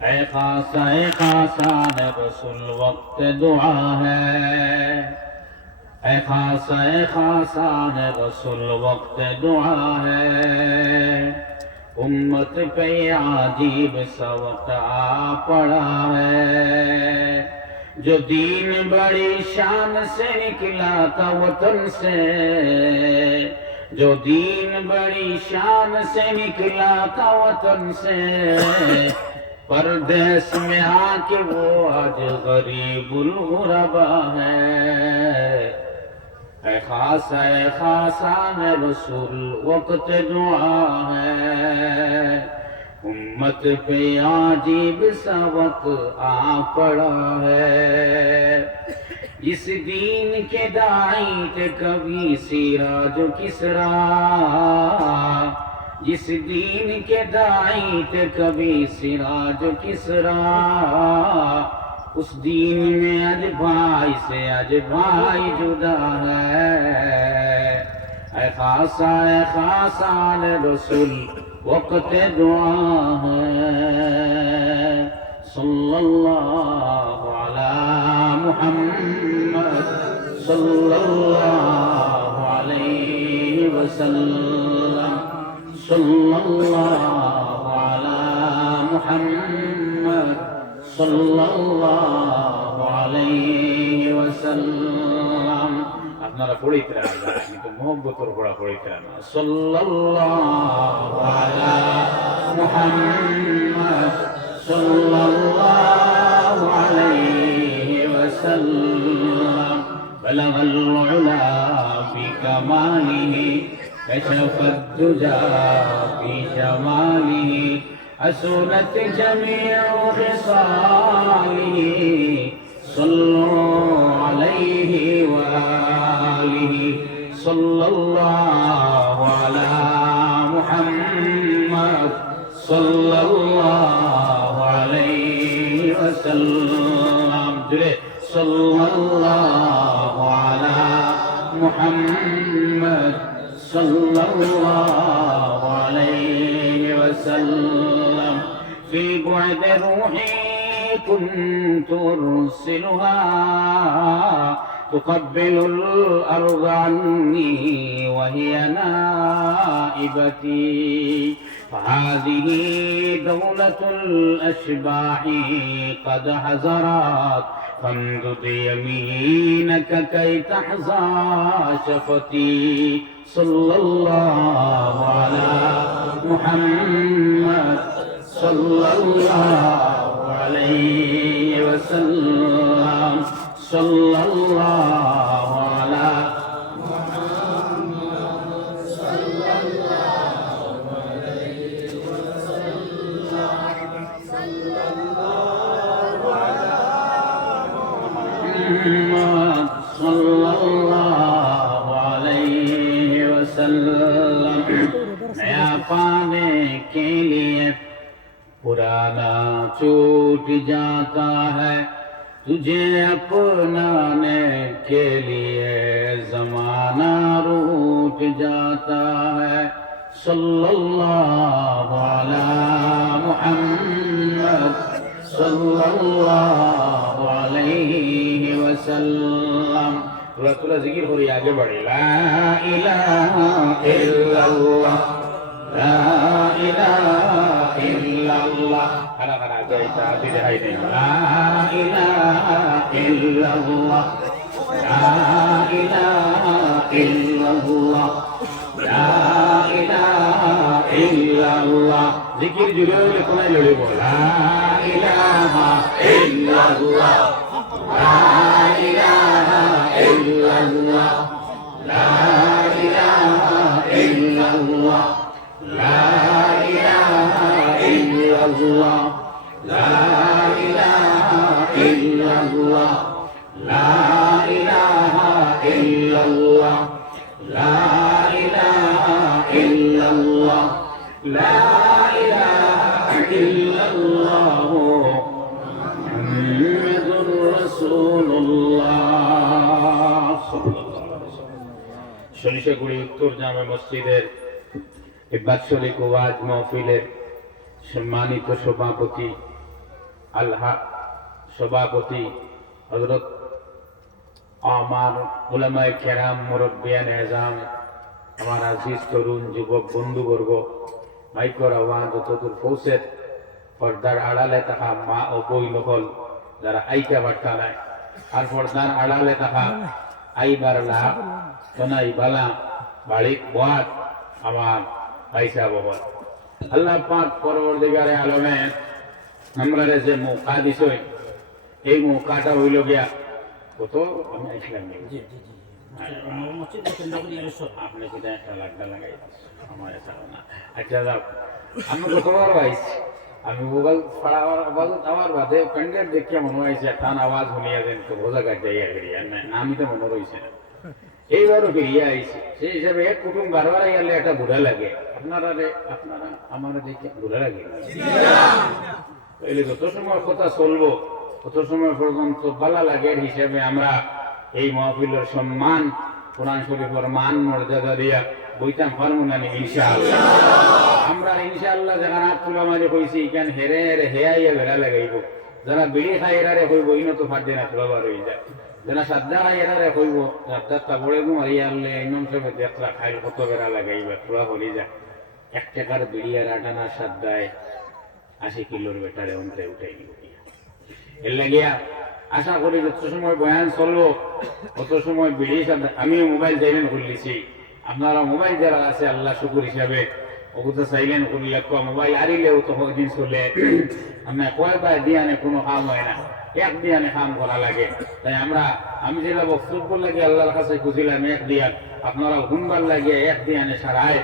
ऐ खासा ने रसूल वक्त दुआ है। ऐ खासा ने रसूल वक्त दुआ है। उम्मत पे अजीब सा वक्त आ पड़ा है। जो दीन बड़ी शान से निकला था वतन से, जो दीन बड़ी शान से निकला था वतन से, परदेश में आके वो आज गरीबुल गुरबा है। ऐ खासा ने रसूल वक्त दुआ है। उम्मत पे अजीब सा वक्त आ पड़ा है। जिस दीन के दाई थे कभी सिराज किसरा, जिस दीन के दाई थे कभी सिराज किसरा, उस दीन में आज भाई से आज भाई जुदा है। ऐ खासा ने रसूल वक्त दुआ है। सल्लल्लाहु अला मुहम्मद सल्लल्लाहु अलैहि वसल्लम, सल्लल्लाहु अला मुहम्मद सल्लल्लाहु अलैहि वसल्लम। আপনারা পড়িতে রাখবেন, কিন্তু মোহব্বতের পড়া পড়িতে না। সাল্লাল্লাহু আলা মুহাম্মদ সাল্লাল্লাহু আলাইহি ওয়াসাল্লাম। বালাগাল উলা ফি কামালিহি কাশাফাদ দুজা ফি জামালিহি حسنت جميع خصاله صلوا عليه وآله صلى الله على محمد صلى الله عليه وسلم صلى الله على محمد صلى الله عليه وسلم في بعد روحي كنت أرسلها تقبل الأرض عني وهي نائبتي فهذه دولة الأشباح قد حزرت فامدد يمينك كي تحظى شفتي صلى الله على محمد صلى الله عليه وسلم صلى الله على محمد صلى الله عليه وسلم صلى الله على محمد صلى الله عليه वसल्लम। नया पाने के लिए पुराना छूट जाता है, तुझे अपनाने के लिए जमाना रूठ जाता है। सल्लल्लाहु अला मुहम्मद सल्लल्लाहु अलैहि वसल्लम। थोड़ा थोड़ा जिक्र हो रही, आगे बढ़े। ला इलाहा इल्लल्लाह, ला इलाहा इल्लल्लाह। खड़ा खड़ा जाइता दिखाई नहीं। ला इलाहा इल्लल्लाह, ला इलाहा इल्लल्लाह, ला इलाहा इल्लल्लाह। जिक्र जुड़े कोने जुड़े बोल। ला इलाहा इल्लल्लाह, ला इलाहा इल्लल्लाह, ला इलाहा इल्लल्लाह, ला इलाहा इल्लल्लाह, ला इलाहा इल्लल्लाह, ला इलाहा इल्लल्लाह, ला इलाहा इल्लल्लाह, ला इलाहा इल्लल्लाह मुहम्मदुर রাসূলুল্লাহ। সরিষাগুড়ি উত্তর জামে মসজিদের এই বাৎসরিক ওয়াজ মাহফিলের সম্মানিত সভাপতি আল্লাহ সভাপতি হযরত আমার উলামায়ে কেরাম মুরব্বিয়ান এজাম আমার আজিজ তরুণ যুবক বন্ধুবর্গ মাইকর আওয়াজ যতদূর পৌঁছে পর্দার আড়ালে থাকা মা ও বই নকল যারা আইকা বার্তা নাই আর পর্দার আড়ালে থাকা আইবার লাভ সোনাই বালা বাড়ির বাদ আমার পয়সা বহর আল্লাহ পাক পরবর্তীকারে আলমে আমরা যে মৌকা দিছই এই মৌকাটা হইল গিয়া কত আমি আসলাম আপনি কিনা একটা লাগটা লাগাই আমার না আচ্ছা যাও আমি কতবার পাইছি আমি মোবাইল আমার বাদে প্যান্ডেল দেখিয়া মনে হয়েছে টান আওয়াজ শুনিয়া দেন তো বোঝা কাজ যাইয়া ফিরিয়া আমি তো মনে রয়েছে না এইবারও ফিরিয়া আইছে সেই হিসাবে এক কুটুম বারবার গেলে একটা বুড়া লাগে আপনারা আমার দেখে বুড়া লাগে যত সময় কথা চলবো তত সময় পর্যন্ত ভালো লাগে হিসাবে আমরা এই মাহফিলের সম্মান কোরআন শরীফের মান মর্যাদা দিয়া বইতাম পারবো না ইনশাআল্লাহ আমরা ইনশাআল্লাহ যারা হাত তুলা মাঝে কইছি কেন হেরে হেরে হেয়াইয়া বেড়া লাগাইব যারা বিড়ি খাই এরারে কইব ইনো তো ফাটে না তোলাবার হয়ে যায় যারা সাদ্দা খাই এরারে কইব রাস্তা বড়ে গু মারিয়া আনলে ইনম সবে দেখলা খাইল কত বেড়া লাগাইবা তোলা হলি যায় 1 টাকার বিড়ি আর আটানা সাদ্দায় 80 কিলোর বেটারে অন্তে উঠাই দিব এর লাগিয়া আশা করি যত সময় বয়ান চলবো তত সময় বিড়ি আমিও মোবাইল যাইবেন খুললিছি আপনারা মোবাইল যারা আছে আল্লাহ শুকুর হিসাবে ওগুলো চাইলেন করলে মোবাইল আরিলেও তো দিন চলে আমরা কয়বার দিয়ানে কোনো কাম হয় না এক দিয়ানে কাম করা লাগে তাই আমি যেটা বক্তব্য লাগে আল্লাহর কাছে খুঁজিলাম এক দিয়ান আপনারা শুনবার লাগে এক দিয়ানে সারায়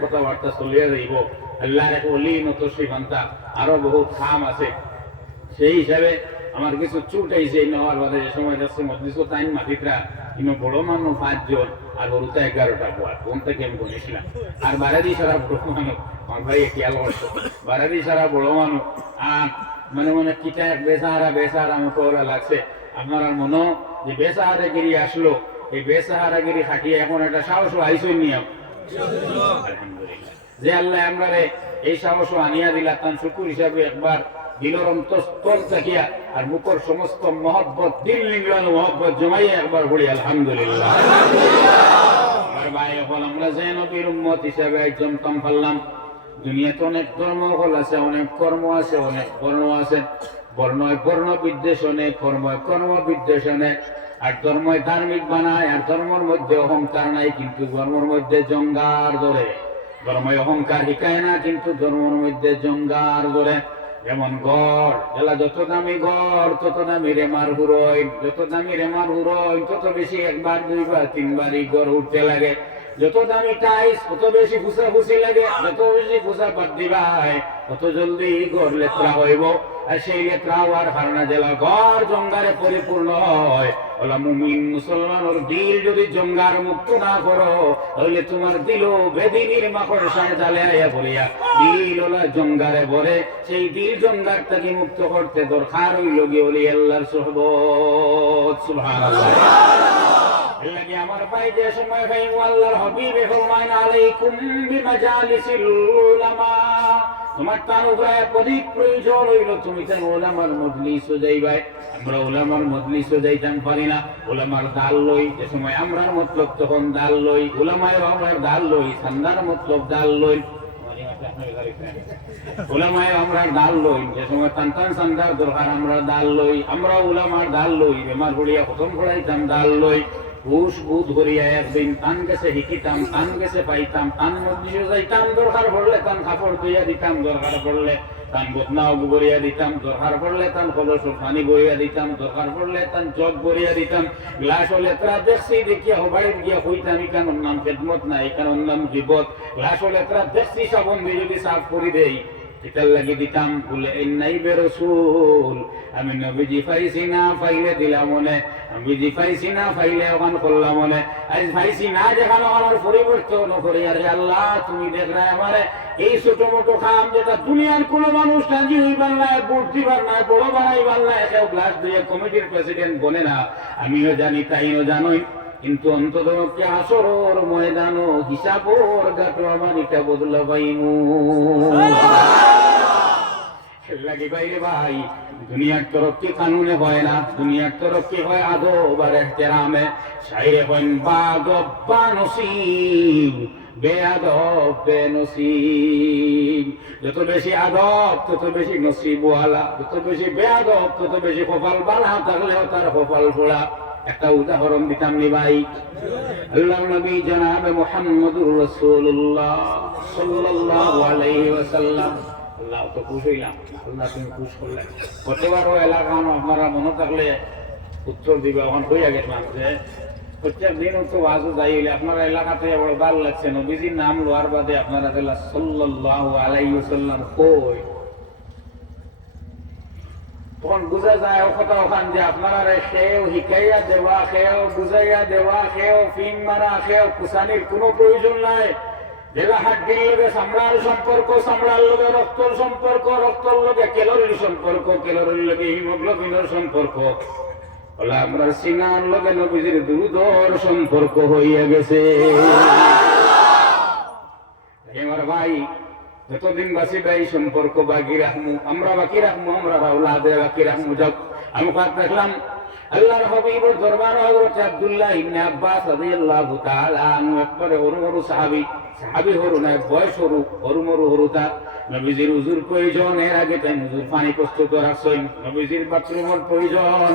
কথাবার্তা চলিয়ে যাইব আল্লাহর এক অলি নতশ্রী বান্তা আরো বহুত কাম আছে সেই হিসাবে আমার কিছু ছুট আইছে নেওয়ার বাদে যে সময় যাচ্ছে মজলিস টাইম মাটিকরা ইনো বড় মানুষ 5 জন আর বড়টা 11টা বয় কোন থেকে আমি বলেছিলাম আর বারাদি সারা বড় মানুষ আমার ভাই খেয়াল করতো বারাদি সারা বড় মানুষ আর মনে মনে কিটা এক বেসাহারা মতো ওরা লাগছে আপনার মনে যে বেসাহারাগিরি আসলো এই বেসাহারাগিরি খাটিয়ে এখন একটা সাহস আইসই নিয়ম আলহামদুলিল্লাহ যে আল্লাহ আমরা এই সাহস আনিয়া দিলা তার শুকুর হিসাবে একবার দিলের অন্তঃস্থল থাকিয়া আর মুখর সমস্ত মহব্বত দিল নিগড়ানো মহব্বত জমাইয়া একবার বলি আলহামদুলিল্লাহ আমার ভাই এখন আমরা যে নবীর উম্মত হিসাবে একজন কম পারলাম দুনিয়াতে অনেক ধর্ম হল আছে অনেক কর্ম আছে অনেক বর্ণ আছে বর্ণয় বর্ণ বিদ্বেষ অনেক কর্ময় কর্ম বিদ্বেষ অনেক আর ধর্ময় ধার্মিক বানায় আর ধর্মের মধ্যে অহংকার নাই কিন্তু ধর্মের মধ্যে জঙ্গার ধরে ধর্ময় অহংকার শিখায় না কিন্তু ধর্মের মধ্যে জঙ্গার ধরে যেমন গড় এলা যত দামি গড় তত দামি রেমার হুরোই যত দামি রেমার হুরোই তত বেশি একবার দুইবার তিনবারই গড় উঠতে লাগে যত দামি টাইস তত বেশি ফুসা লাগে যত বেশি ফুসা বাদ দিবাই তত জলদি গড় লেত্রা হইব আর সেই লেত্রা হওয়ার কারণে জেলা গড় জঙ্গারে পরিপূর্ণ হয় ওলা মুমিন মুসলমানের দিল যদি জঙ্গার মুক্ত না করো তাহলে তোমার দিলও বেদিনীর মাকড়সায় জালে আইয়া বলিয়া দিল ওলা জঙ্গারে ভরে সেই দিল জঙ্গার থেকে মুক্ত করতে দরকার হইল গিয়ে বলি আল্লাহর সুবহাত সুবহানাল্লাহ এলাকি আমার ভাই যে সময় ভাই আল্লাহর হাবিবে ফরমান আলাইকুম বিমাজালিসিল উলামা তোমার তার উপরে অধিক প্রয়োজন হইল তুমি যেন ওলামার মজলিসে যাইবাই আমরা ওলামার মজলিসে যাইতাম পারি না ওলামার দাল লই যে সময় আমরার মতলব তখন দাল লই ওলামায়ের আমরার দাল লই সান্দার মতলব দাল লই ওলামায়ের আমরার দাল লই যে সময় টান সান্দার দরকার আমরা দাল লই আমরা ওলামার দাল লই বেমার পড়িয়া খতম করাইতাম দাল লই ঘুষ বুধ ধরিয়া একদিন টান গেছে শিখিতাম টান গেছে পাইতাম টান মজলিসে যাইতাম দরকার পড়লে টান কাপড় ধুইয়া দিতাম দরকার পড়লে টান বদনাও ভরিয়া দিতাম দরকার পড়লে টান কলসর পানি ভরিয়া দিতাম দরকার পড়লে টান জগ ভরিয়া দিতাম গ্লাস হলে তারা দেখছি দেখিয়া হবাইত গিয়া হইতাম এখানোর নাম খেদমত না এখানোর নাম বিপদ গ্লাস হলে তারা দেখছি সাবন দিয়ে যদি সাফ করি দেই এটার লাগি দিতাম বলে এই নাই বেরসুল আমি নবীজি পাইছি না পাইলে দিলাম মনে নবীজি পাইছি না পাইলে ওখান করলাম মনে আজ পাইছি না যেখানে আমার পরিবর্তন করি আর আল্লাহ তুমি দেখলে আমারে এই ছোট মোটো কাম যেটা দুনিয়ার কোনো মানুষ রাজি হইবার নাই ভোট দিবার নাই বড় বানাইবার নাই কেউ গ্লাস দিয়ে কমিটির প্রেসিডেন্ট বনে না আমিও জানি তাইও জানোই কিন্তু অন্তত আসর ময়দান হিসাবর গাটো আমার এটা বদলা পাইমু লাগি বাইরে ভাই দুনিয়ার তরক্কি কানুনে হয় না, দুনিয়ার তরক্কি হয় আদব আর ইহতিরামে। শাইরে কইন বাদব বানসিব বেআদব বেনসিব। যত বেশি আদব তত বেশি নসিবওয়ালা, যত বেশি বেআদব তত বেশি কপাল বালা থাকলেও তার কপাল ফোড়া। একটা উদাহরণ দিতাম নি ভাই, আল্লাহর নবী জনাবে মুহাম্মদুর রাসূলুল্লাহ সাল্লাল্লাহু আলাইহি ওয়াসাল্লাম। আল্লাহ তো খুশ হইলাম, আল্লাহ তুমি খুশ করলে। কতবারও এলাকা আপনারা মনে থাকলে উত্তর দিবে, এখন হইয়া গেছিলাম যে প্রত্যেক দিন তো ওয়াজও যাই হইলে আপনারা এলাকাতে বড় ভালো লাগছে, নবীজির নাম লোয়ার বাদে আপনারা সাল্লাল্লাহু আলাইহি ওয়াসাল্লাম কই, তখন বুঝা যায় ও কথা ওখান যে আপনারা খেয়েও শিকাইয়া দেওয়া, খেয়েও বুঝাইয়া দেওয়া, খেয়েও ফিন মারা, খেয়েও কুসানির কোনো প্রয়োজন নাই। যেটা হাড্ডির লগে চামড়ার সম্পর্ক, চামড়ার লগে রক্তর সম্পর্ক, রক্তর লগে ক্যালোরির সম্পর্ক, ক্যালোরির লগে হিমোগ্লোবিনের সম্পর্ক, বলে আমরা সিনার লগে নবীজির দুধর সম্পর্ক হইয়া গেছে। আমার ভাই যতদিন বাঁচি ভাই সম্পর্ক বাকি রাখবো, আমরা বাকি রাখবো, আমরা আওলাদে বাকি রাখবো। যাক আমি কাজ দেখলাম আল্লাহর হাবিবের দরবার হযরত আব্দুল্লাহ ইবনে আব্বাস রাদিয়াল্লাহু তাআলা আনহু একবারে হরু সাহাবী, সাহাবী হরু না বয়স হরুতা। নবীজির উযুর প্রয়োজন, এর আগে তাই হুজুর পানি প্রস্তুত রাখছেন। নবীজির বাথরুমের প্রয়োজন,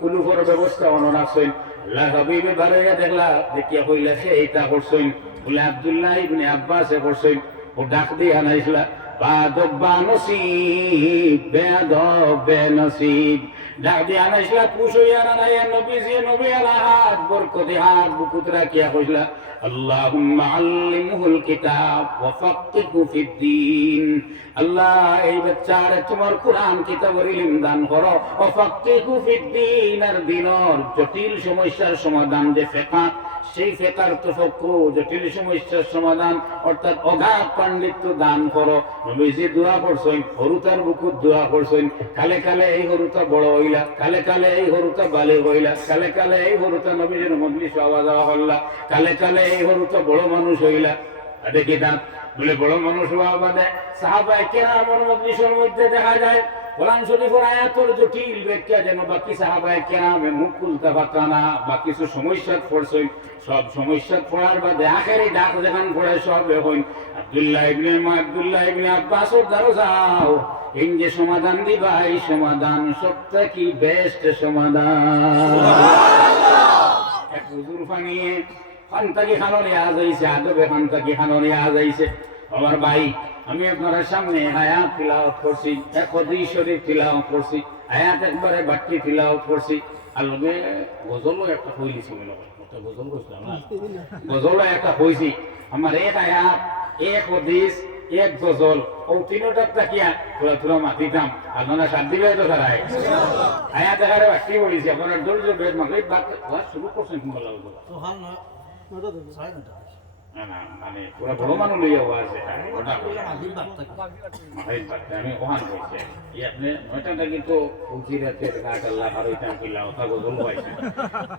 কুলুফের ব্যবস্থা অন রাখছেন। আল্লাহর হাবিবে বাড়াইয়া দেখলা, দেখিয়া কইলা সে এইটা করছেন, বলে আব্দুল্লাহ ইবনে আব্বাসে করছেন। ও ডাক দিয়ে আনাইছিলা বাদব বানসিব বেআদব বেনসিব, ডাক দিয়ে আনাইছিলা খুশ হইয়া আনাইয়া নবীজি নবী আলা হাত বরকতে হাত বুকুত রাখিয়া কইছিলা আল্লাহুম্মা আল্লিমহুল কিতাব ওয়া ফাক্কিহু ফিদ্দীন। আল্লাহ এই বাচ্চারে তোমার কুরআন কিতাবের ইলম দান করো, ওয়া ফাক্কিহু ফিদ্দীন, আর দিনের জটিল সমস্যার সমাধান যে ফিকহ, সেই ফিকহর তাফাক্কুহ, জটিল সমস্যার সমাধান অর্থাৎ অগাধ পাণ্ডিত্য দান করো। নবীজি দোয়া করছেন, হরুতার বুকুত দোয়া করছেন, কালে কালে এই হরুতা বড় হইলা, কালে কালে এই হরুতা বালিগ হইলা, কালে কালে এই হরুতা নবীজির মজলিস আওয়াজ হইলা, কালে কালে এই হরুতা বড় মানুষ হইলা। দেখি না বলে বড় মানুষ হওয়া বাদে সাহাবায়ে কেরামের মজলিসের মধ্যে দেখা যায় কোরআন শরীফের আয়াতের জটিল ব্যাখ্যা যেন বাকি সাহাবায়ে কেরামে মুখ খুলতে পারতা না, বা কিছু সমস্যা পড়ছেন। সব সমস্যা পড়ার বাদে আখেরি ডাক যেখান পড়ে সব এখন আব্দুল্লাহ ইবনে আব্বাসের দ্বারা যাও, এই যে সমাধান দিবা, এই সমাধান সবটা কি বেস্ট সমাধান। এক হুজুর ফানিয়ে খানতাকি খাননে আজ আইছে, আদবে খানতাকি খাননে আজ আইছে। আমার ভাই আমি আপনার সামনে আয়াত তিলাওয়াত করছি, এক হাদিস শরীফ তিলাওয়াত করছি, আয়াত একবারে বাক্যে তিলাওয়াত করছি, আর লগে গজলও একটা কইলিছি, মনে হয় গজল কইছিলাম না, গজলও একটা কইছি। আমার এক আয়াত, এক হাদিস, এক গজল, ও তিনটা তাকিয়া তোরা তোরা মাতিতাম, আপনারা সাত দিবে তো তারাই আয়াত একারে বাক্যে বলিছি। আপনারা ধৈর্য বেদ মাগরিব বাদ শুরু করছেন কোনটা লাগবে মানে পুরা বড় মানুষ লইয়া আছে, আমি ওখান হয়েছে আপনি নয়টা কিন্তু উঁচি রাতের ঘাট আল্লাহ আর ওইটাম কিল্লা ওটা গজল পাইছে।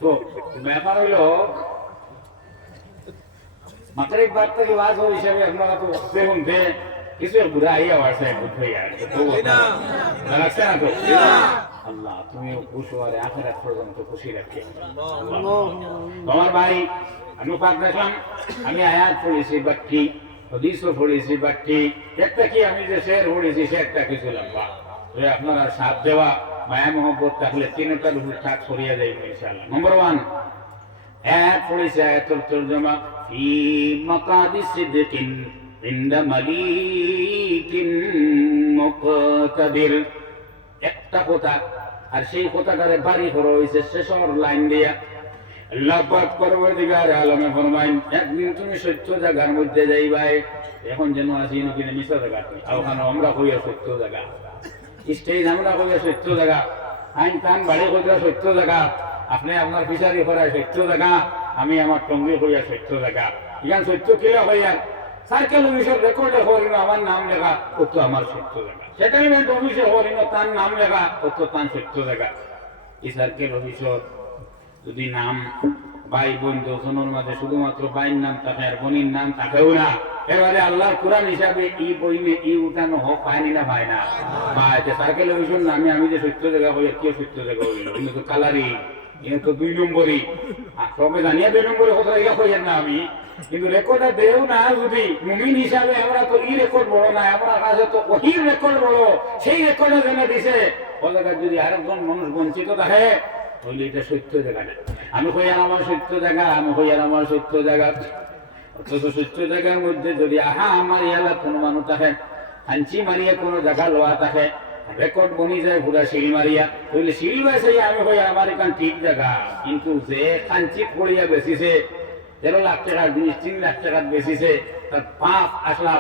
তো ব্যাপার হইলো মাত্রিক বাদ থেকে ওয়াজ হিসাবে আপনারা তো দেখুন যে কিছু বুড়া আইয়া আছে বুদ্ধ লাগছে না তো। আল্লাহ তুমি খুশ হওয়ারে আখেরাত পর্যন্ত খুশি রাখি। তোমার ভাই আমি পাক দেখলাম, আমি আয়াত পড়েছি বাক্যি, হাদিসও পড়েছি বাক্যি, একটা কি আমি যে শের পড়েছি সে একটা কিছু লম্বা। আপনারা সাথ দেওয়া মায়া মোহব্বত থাকলে তিনটার উপর ঠাক সরিয়ে যাইব ইনশাআল্লাহ। নম্বর 1 আয়াত পড়েছি, আয়াতের তরজমা ফি মাকাদি সিদকিন ইনদা মালিকিন মুকতাদির। একটা কথা, আর সেই কথাটারে বাড়ি করা হয়েছে শেষর লাইন দিয়া। আল্লাহ পাক পরবর্তীকার আলমে ফরমাইন, একদিন তুমি সত্য জায়গার মধ্যে যাইবাই। এখন যেন আসি নাকি মিশা জায়গা, ওখানে আমরা কইয়া সত্য জায়গা, স্টেজ আমরা কইয়া সত্য জায়গা, আইন টান বাড়ি কইয়া সত্য জায়গা, আপনি আপনার ফিসারি করায় সত্য জায়গা, আমি আমার টঙ্গি কইয়া সত্য জায়গা। ইখান সত্য কিলা হইয়া সার্কেল অফিসের রেকর্ডে হরিণ আমার নাম লেখা, কত আমার সত্য জায়গা। সেটেলমেন্ট অফিসে হরিণ তার নাম লেখা, কত তার সত্য জায়গা। এই সার্কেল অফিসর যদি নাম ভাই বোন দোষণের মাঝে শুধুমাত্র ভাইয়ের নাম থাকে আর বোনের নাম থাকেও না। এবারে আল্লাহর কোরআন হিসাবে ই বইনে ই উঠানো হোক পায়নি না ভাই না বা সার্কেল অভিশন নামে আমি যে সত্য জায়গা হই কি সত্য জায়গা হইল কিন্তু তো কালারি এ তো 2 নম্বরই সবে জানিয়া 2 নম্বরে কথা ইয়া কইেন না আমি কিন্তু রেকর্ডে দেও না যদি মুমিন হিসাবে আমরা তো ই রেকর্ড বড় না আমরা কাছে তো ওই রেকর্ড বড় সেই রেকর্ডে জেনে দিছে ও জায়গা যদি আরেকজন মানুষ বঞ্চিত থাকে তাহলে এটা সত্য জায়গা না। আমি কই আর আমার সত্য জায়গা আমি কই আর আমার সত্য জায়গা অথচ সত্য জায়গার মধ্যে যদি আহা আমার ইয়ালা কোনো মানুষ থাকে হাঞ্চি মারিয়া কোনো জায়গা লোয়া থাকে রেকর্ড বনি যায় পুরা শিল মারিয়া তাহলে শিল বেসে আমি কই আমার এখান ঠিক জায়গা কিন্তু যে কাঞ্চি পড়িয়া বেশিছে 13 লাখ টাকার জিনিস 3 লাখ টাকার বেশিছে তার 5 আসলা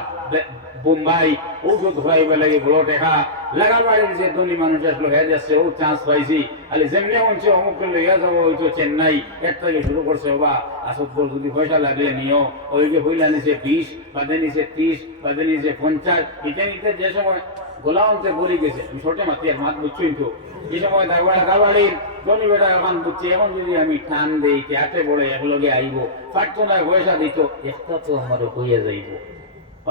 বোম্বাই ঔষধ হইবে লাগে বড় টাকা লাগাবাড়ির যে ধনী মানুষ আসলো হয়ে যাচ্ছে ও চান্স পাইছি খালি যেমনি হচ্ছে অমুক লইয়া যাবো ওই তো চেন্নাই এর থেকে শুরু করছে বা আসত যদি পয়সা লাগলে নিও ওই যে হইলা নিছে 20 বাদে নিছে 30 বাদে নিছে 50 এটা নিতে যে সময় গোলা অন্তে পড়ে গেছে আমি ছোটে মাতি আর মাত বুঝছি তো এই সময় গাবাড়ির ধনী বেটা এখন বুঝছি এখন যদি আমি টান দেই হাতে বড়ে একলগে আইব পারতো না পয়সা দিত একটা তো আমার হইয়া যাইব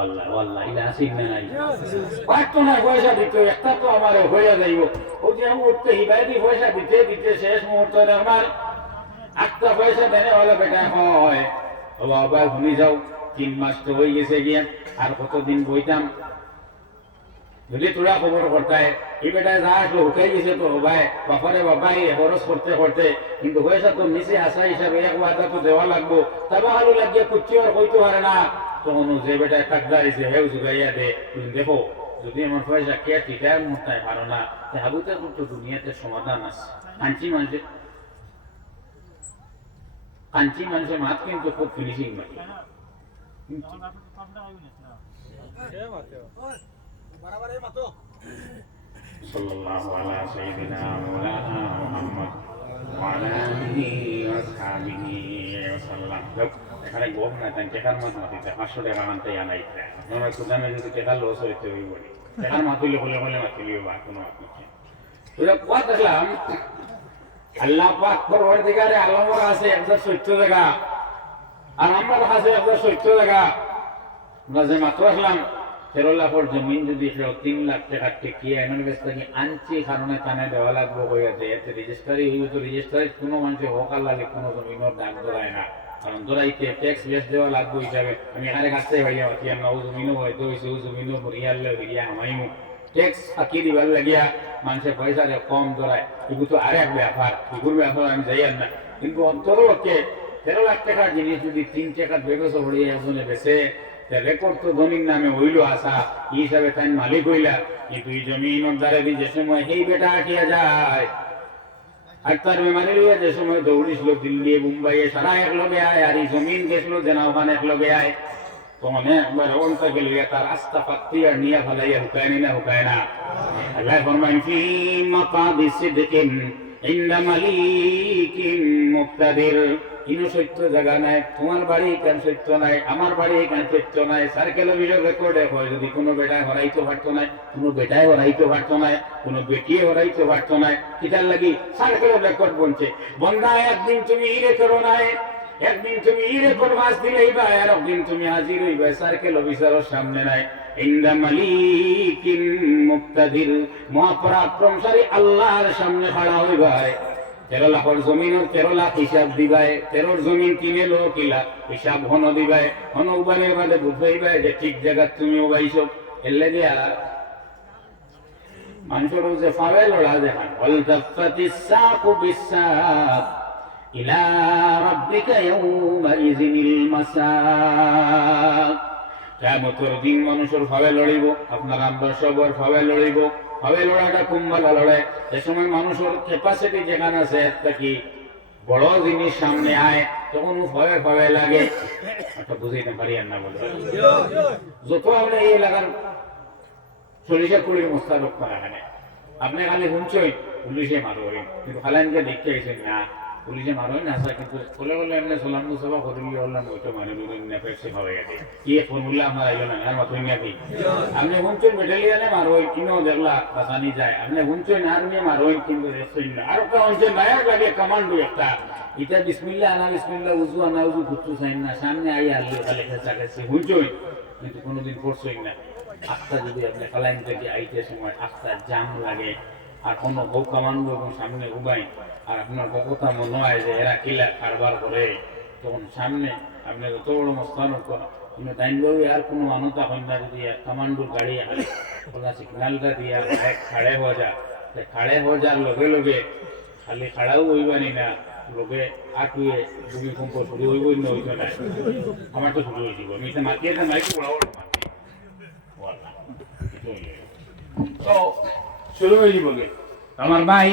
আল্লাহ আল্লাহ ইলা আসিন না নাই পারতো না পয়সা দিত একটা তো আমার হইয়া যাইব ও যে আমি উঠতে হিবাইদি পয়সা দিতে দিতে শেষ মুহূর্তে আমার একটা পয়সা দেনে হলে বেটা হয় ও বাবা ঘুমি যাও 3 মাস তো হয়ে গেছে গিয়া আর কতদিন বইতাম যদি তোরা খবর করতায় এই বেটায় যা আসলো উঠে গেছে তো ভাই বাপারে বাবাই খরচ করতে করতে কিন্তু পয়সা তো নিচে আসা হিসাবে এক ওয়াদা তো দেওয়া লাগবো তবে আলু লাগিয়ে কুচ্ছি আর কইতে পারে না তখন যে বেটায় টাকদার এসে হেউ জুগাইয়া দে তুমি দেখো যদি আমার পয়সা কে টিটার মোটায় পারো না হাবুতে তো দুনিয়াতে সমাধান আছে কাঞ্চি মানুষের মাত কিন্তু খুব ফিনিশিং মাটি সাল্লাল্লাহু আলা সাইয়্যিদিনা মাওলানা মুহাম্মদ ওয়া আলা আলিহি ওয়া আসহাবিহি ওয়া সাল্লাম। এখানে গোপ না তাই টেকার মাছ মাতিতে 500 টাকা আনতে আনাই আমরা সুদানে যদি টেকার লস হইতে হইব টেকার মাতিলে হলে মাতিলিও বা কোনো আপনি ওরা কোয়া দেখলাম আল্লাহ পাক পরওয়ারদিগারে আলমর আছে একটা সত্য জায়গা আর আমার কাছে একটা সত্য জায়গা আমরা যে মাত্র আসলাম 13 লাখের জমিন যদি 3 লাখ টাকা টেকিয়ে এমন ব্যস্তাকে আনছি কারণে টানে দেওয়া লাগবো হয়ে যায় এতে রেজিস্ট্রারি হইব তো রেজিস্ট্রারি কোনো মানুষের হকার লাগে কোনো জমিনের দাগ ধরায় না কারণ ধরাইতে ট্যাক্স বেশ দেওয়া লাগবো হিসাবে আমি এখানে কাছে হইয়া পাতি আমরা ও জমিনও হয়তো হয়েছে ও জমিনও মরিয়ালে হইয়া আমাইমু ট্যাক্স ফাঁকি দিবার লাগিয়া মানুষের পয়সা কম ধরায় এগুলো তো আরেক ব্যাপার এগুলোর ব্যাপার আমি যাই না কিন্তু অন্তরকে 13 লাখ টাকার জিনিস যদি 3 টাকার বেগস হরিয়ে একজনে বেছে রেকর্ড তো ধনীর নামে হইল আসা এই হিসাবে তাই মালিক হইলা কিন্তু এই জমিনের দ্বারা যে সময় এই বেটা আটিয়া যায় আর তার বেমারি লইয়া যে সময় দৌড়িছিল দিল্লি মুম্বাইয়ে সারা এক লগে আয় আর এই জমিন গেছিল যেনা ওখানে এক লগে আয় তখন একবার অন্তা গেল তার আস্থা পাত্তি আর নিয়ে ফেলাইয়া হুকায় না আল্লাহ ফরমান ফি মাকাদি সিদকিন ইনদা মালিকিন মুক্তাদির ইনো সত্য জায়গা নাই তোমার বাড়ি কেন সত্য নাই আমার বাড়ি কেন সত্য নাই সার্কেল অভিযোগ রেকর্ডে হয় যদি কোনো বেটায় হরাইতে পারতো নাই কোনো বেটায় হরাইতে পারতো নাই কোনো বেটিয়ে হরাইতে পারতো নাই কিতার লাগি সার্কেল রেকর্ড বলছে বন্ধা একদিন তুমি ইরে করো নাই একদিন তুমি ইরে কর মাস দিলেই বা আর একদিন তুমি হাজির হইবা সার্কেল অফিসারের সামনে নাই ইনদা মালিকিন মুক্তাদির মহাপরাক্রমশালী আল্লাহর সামনে খাড়া হইবা 13 লাখের জমিনের 13 লাখ হিসাব দিবায় 13 জমিন কিনে লো কিলা হিসাব হন দিবায় হন উবানের বাদে বুঝাইবায় যে ঠিক জায়গা তুমি উবাইছো এর লাগে মানুষের যে ফাওয়ে লড়া দেখান ওয়াল তাফাতিস সাকু বিসাক ইলা রাব্বিকা ইয়াউমা ইযিনিল মাসাক কিয়ামতের দিন মানুষের ফাওয়ে লড়িব আপনার আমরা সবার ফাওয়ে লড়িব ফাওয়ে লড়াটা কুম্বালা লড়াই যে সময় মানুষের ক্যাপাসিটি যেখানে আছে একটা কি বড় জিনিস সামনে আয় তখন ফাওয়ে লাগে একটা বুঝাইতে পারি না বলে যত আমরা এই এলাকার 40 মোস্তারক করা এখানে আপনি খালি শুনছই পুলিশে মারোই কিন্তু খালানকে দেখতে আইছেন না পুলিশে মারোই না কিন্তু বলে এমনি সোলাম মুসফা করিলি হলাম ওইটা মানে নেপেক্সে হয়ে গেছে কি ফর্মুলা আমার আইলো না আর মাথুই নাকি আপনি শুনছেন মেটালিয়ানে মারোই কিনো দেখলা বাসানি যায় আপনি শুনছেন আর্মি মারোই কিন্তু রেস্টুরেন্ট আর একটা শুনছেন নায়ক লাগে কমান্ডো একটা এটা বিসমিল্লাহ আনা বিসমিল্লাহ উজু আনা উজু খুঁজতে চাই না, সামনে আই আনলে খালি খেঁচা খেঁচি হইচই, কিন্তু কোনোদিন করছই না। আস্তা যদি আপনি কালাইন থেকে আইতে সময় আস্তা জাম লাগে আর কোনো বউ কামান্ড এবং সামনে উবাই আর আপনার কথা মনে হয় যে এরা কিলা কারবার করে, তখন সামনে আপনি যত বড় মস্তান আপনি টাইমভাবে আর কোনো মানতা হয় না, যদি কামান্ডুর গাড়ি আসে ওনার সিগনালটা দিয়ে খাড়ে হওয়া যায়, খাড়ে হওয়া যার লগে লগে খালি খাড়াও হইবানি না, লোকে আটুয়ে ভূমিকম্প শুরু হইবই না, হইতো না। আমার তো শুরু হয়েছিল, আমি এটা মাতিয়ে মাইকে বড় বড় তো শুরু হয়ে যাব। আমার ভাই